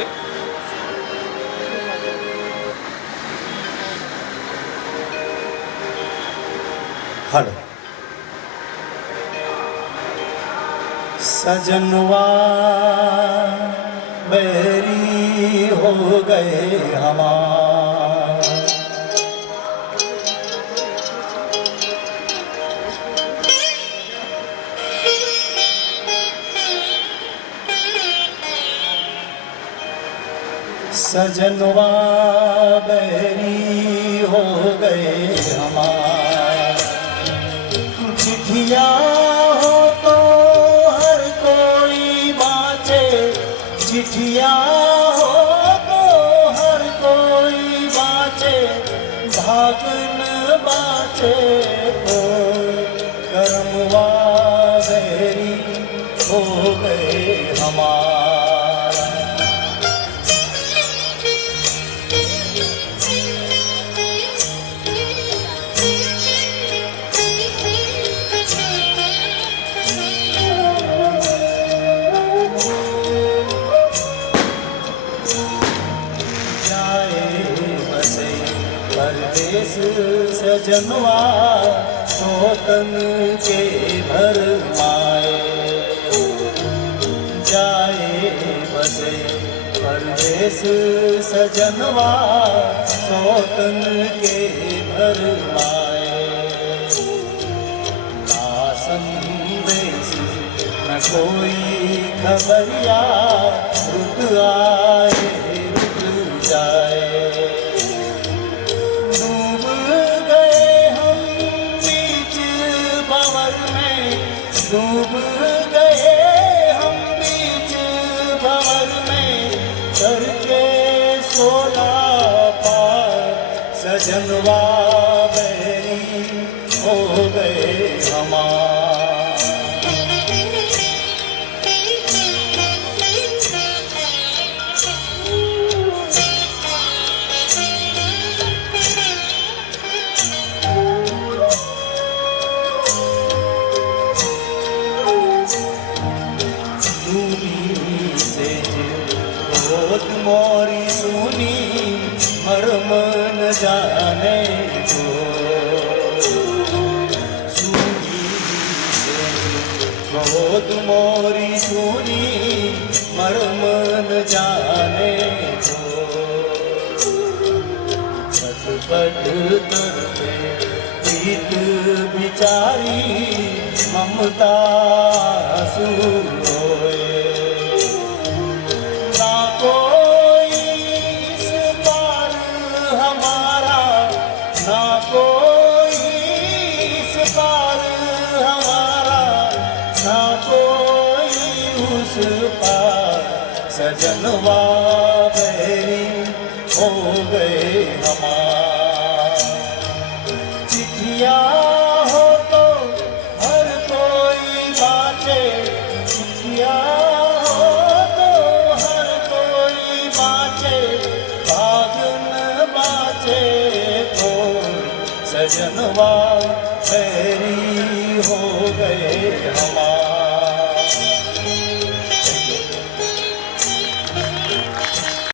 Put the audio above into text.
Okay. Hello. सजनवा बैरी हो गए हमार, सजनवा बैरी हो गए हमार। चिट्ठिया हो तो हर कोई बाँचे, चिट्ठिया हो तो हर कोई बाँचे, भागन बाँचे तो करमवा बैरी हो गए हमार। परदेस सजनवा सोतन के भर माए, जाए बसे परदेस सजनवा सोतन के भर माए। ना संदेश न कोई खबरिया, रुक आए रुक जाए। डूब गए हम बीच भंवर में, करके सोना पार सजनवा बैरी हो गए हमार। मोरी सुनी मर्म न जाने को, सुनी बहुत मोरी सुनी मर्म न जाने को। छटपट करते प्रीत बिचारी, ममता सुरोए। सजनवा बैरी हो गए हमार। चिट्ठिया हो तो हर कोई बाँचे, चिट्ठिया हो तो हर कोई बाँचे, भागन बाँचे तो सजनवा बैरी